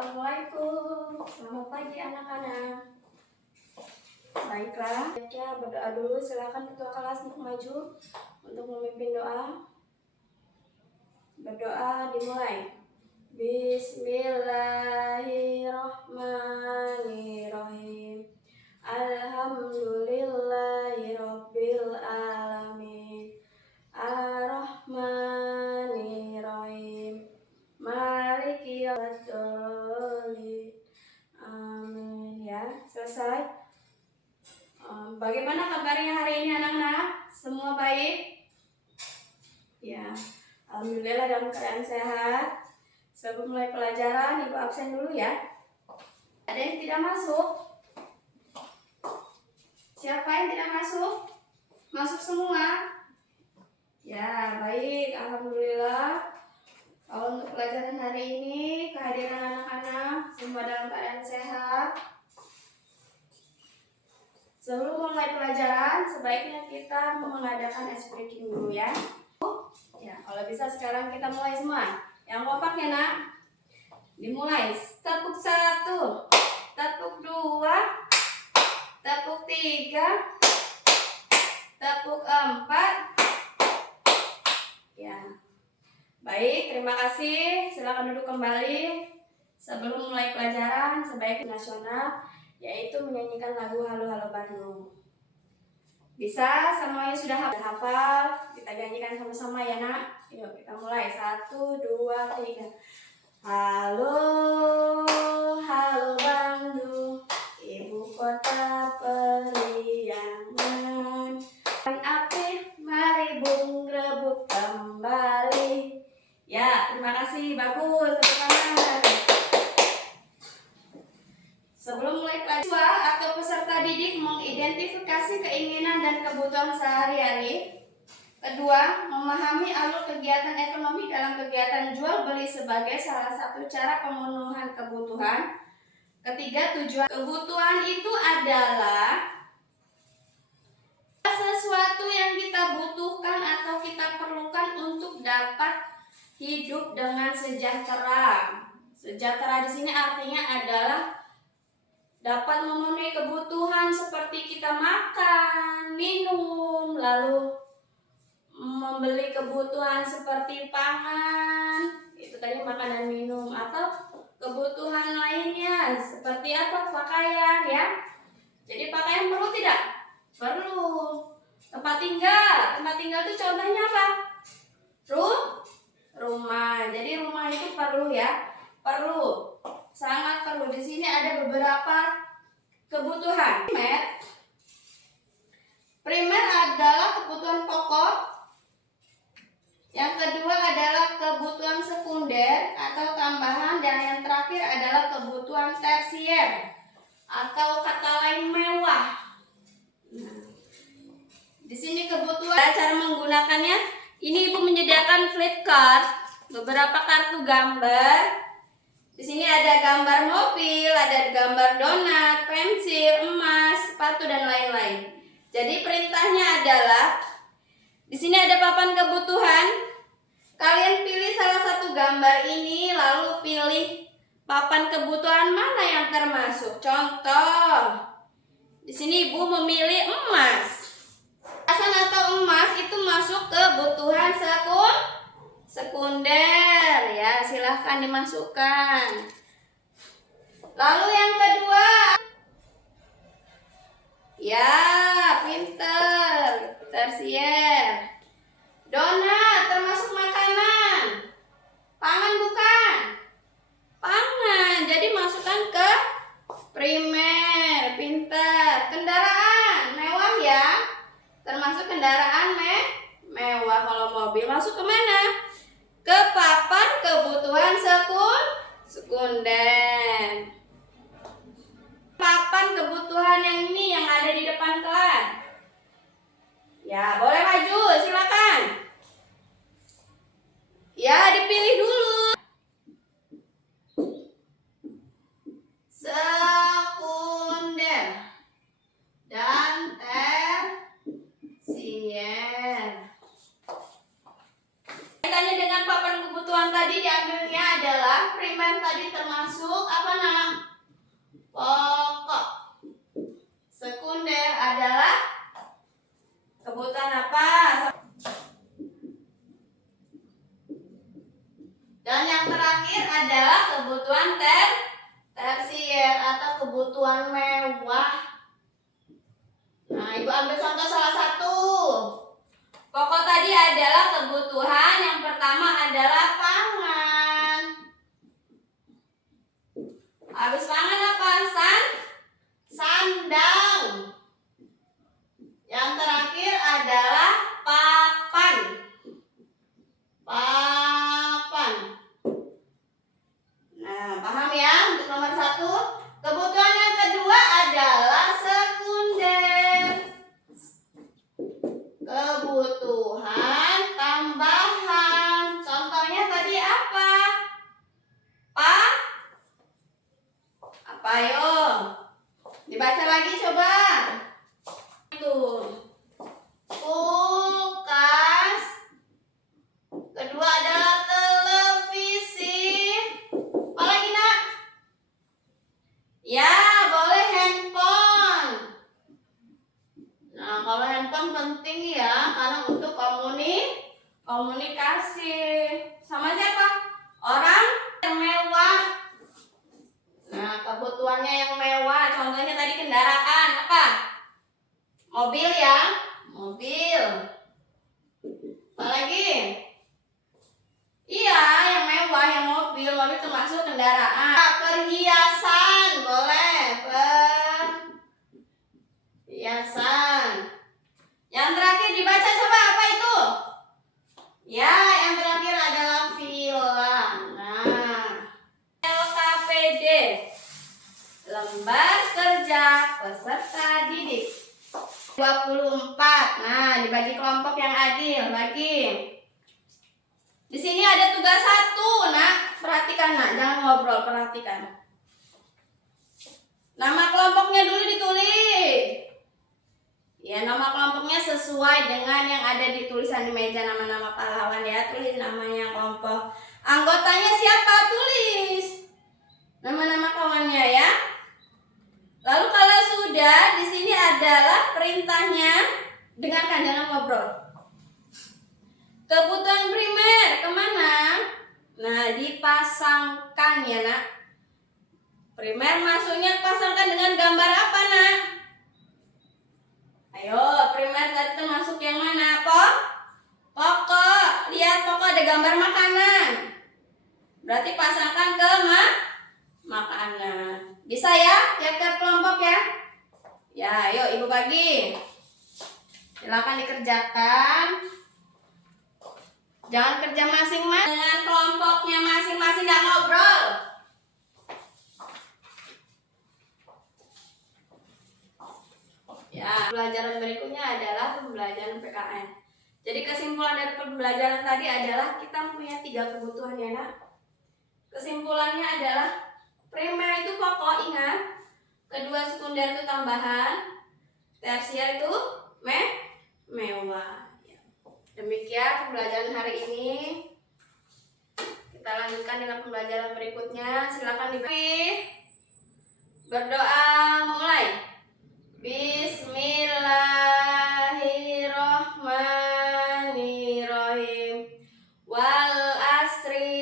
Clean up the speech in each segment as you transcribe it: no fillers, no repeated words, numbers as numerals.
Assalamualaikum. Selamat pagi anak-anak. Baiklah, ya berdoa dulu. Silakan ketua kelas untuk maju untuk memimpin doa. Berdoa dimulai. Bismillahirrahmanirrahim. Alhamdulillahirabbil alamin. Ar-Rahmanirrahim. Maliki yaumiddin. Amin. Ya, selesai. Bagaimana kabarnya hari ini anak-anak? Semua baik? Ya, alhamdulillah dalam keadaan sehat. Sebelum mulai pelajaran, Ibu absen dulu ya. Ada yang tidak masuk? Siapa yang tidak masuk? Masuk semua? Ya, baik. Alhamdulillah. Kalau untuk pelajaran hari ini, kehadiran anak-anak semua dalam keadaan sehat. Sebelum mulai pelajaran, sebaiknya kita mengadakan ice breaking dulu ya. Ya, kalau bisa sekarang kita mulai semua. Yang kompak ya nak. Dimulai. Tepuk 1, tepuk 2, tepuk 3, tepuk 4. Ya. Baik, terima kasih. Silakan duduk kembali. Sebelum mulai pelajaran, sebaiknya nasional, yaitu menyanyikan lagu Halo Halo Bandung. Bisa semuanya sudah hafal? Kita nyanyikan sama-sama ya nak. Yuk kita mulai. 1, 2, 3. Halo, halo Bandung, ibu kota periangan. Api, mari bung rebut kembali. Ya, terima kasih. Bagus. Tepuk tangan. Sebelum mulai pelajaran atau peserta didik mengidentifikasi keinginan dan kebutuhan sehari-hari. Kedua, memahami alur kegiatan ekonomi dalam kegiatan jual beli sebagai salah satu cara pemenuhan kebutuhan. Ketiga, tujuan kebutuhan itu adalah sesuatu yang kita butuhkan atau kita perlukan untuk dapat hidup dengan sejahtera. Sejahtera di sini artinya adalah dapat memenuhi kebutuhan seperti kita makan, minum, lalu membeli kebutuhan seperti pangan, itu tadi makanan minum, atau kebutuhan lainnya seperti apa? Pakaian ya. Jadi pakaian perlu tidak? Perlu. Tempat tinggal itu contohnya apa? Rumah. Jadi rumah itu perlu ya. Perlu. Sangat perlu. Di sini ada beberapa kebutuhan. Primer adalah kebutuhan pokok. Yang kedua adalah kebutuhan sekunder atau tambahan, dan yang terakhir adalah kebutuhan tersier atau kata lain mewah. Nah, di sini kebutuhan cara menggunakannya. Ini Ibu menyediakan flip card, beberapa kartu gambar. Di sini ada gambar mobil, ada gambar donat, pensil, emas, sepatu dan lain-lain. Jadi perintahnya adalah di sini ada papan kebutuhan. Kalian pilih salah satu gambar ini, lalu pilih papan kebutuhan mana yang termasuk. Contoh, di sini Ibu memilih emas. Perhiasan atau emas itu masuk kebutuhan sekunder ya, silahkan dimasukkan. Lalu yang kedua, ya pinter, tersier. Donat termasuk makanan. Pangan bukan? Pangan, jadi masukkan ke primer, pinter. Kendaraan, mewah ya. Termasuk kendaraan mewah. Kalau mobil masuk ke mana? Ke papan kebutuhan sekunder. Papan kebutuhan yang ini yang ada di depan kelas. Ya, boleh maju, silakan. Ya, dipilih dulu. Sekunder dan tersier. Kaitannya dengan papan kebutuhan tadi diambilnya adalah primer tadi termasuk ya untuk nomor 1. Kebutuhan yang kedua adalah sekunder. Kebutuhan tambahan. Contohnya tadi apa? Apa yuk? Dibaca lagi coba. Tuh. Kulkas. Kedua adalah televisi. Apa lagi nak? Ya, boleh handphone. Nah, kalau handphone penting ya, karena untuk komunikasi. Sama siapa? Orang yang mewah. Nah, kebutuhannya yang mewah. Contohnya tadi kendaraan. Apa? Mobil ya. Mobil. Apa lagi? Iya, yang mewah, yang mobil. Mobil termasuk kendaraan. Perhiasan, boleh. Perhiasan. Yang terakhir dibaca coba apa itu? Ya, yang terakhir adalah villa. Nah, LKPD. Lembar kerja peserta didik. 24. Nah, dibagi kelompok yang adil. Bagi. Di sini ada tugas 1, nak. Perhatikan, nak. Jangan ngobrol, perhatikan. Nama kelompoknya dulu ditulis. Ya, nama kelompoknya sesuai dengan yang ada di tulisan di meja nama-nama pahlawan ya. Tulis namanya kelompok. Anggotanya siapa? Tulis. Nama-nama kawannya ya. Lalu kalau sudah, di sini adalah perintahnya. Dengarkan, jangan ngobrol. Kebutuhan primer kemana? Nah, dipasangkan ya nak. Primer masuknya pasangkan dengan gambar apa nak? Ayo, primer tadi termasuk yang mana? Pokok. Lihat pokok ada gambar makanan. Berarti pasangkan ke makanan. Bisa ya? Tiap-tiap kelompok ya. Ya, yuk ibu bagi. Silakan dikerjakan. Jangan kerja masing-masing dengan kelompoknya masing-masing, nggak ngobrol. Ya, pembelajaran berikutnya adalah pembelajaran PKN. Jadi kesimpulan dari pembelajaran tadi adalah kita punya 3 kebutuhan ya nak. Kesimpulannya adalah primer itu pokok, ingat. Kedua sekunder itu tambahan. Tersier itu mewah. Demikian pembelajaran hari ini. Kita lanjutkan dengan pembelajaran berikutnya. Silakan diberi. Berdoa mulai. Bismillahirrahmanirrahim. Wal asri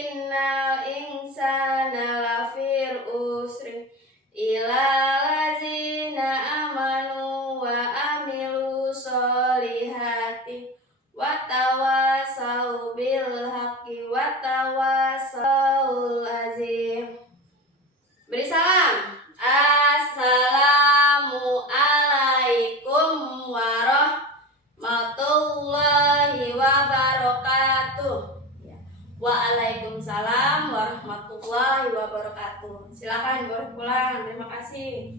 innal insana lafir usri ila lazina amanu wa amilu solihati wa tawasau bil haqqi wa tawasau azim. Beri salam. Assalamualaikum warahmatullahi wabarakatuh. Waalaikumsalam warahmatullahi wabarakatuh. Silakan boleh pulang. Terima kasih.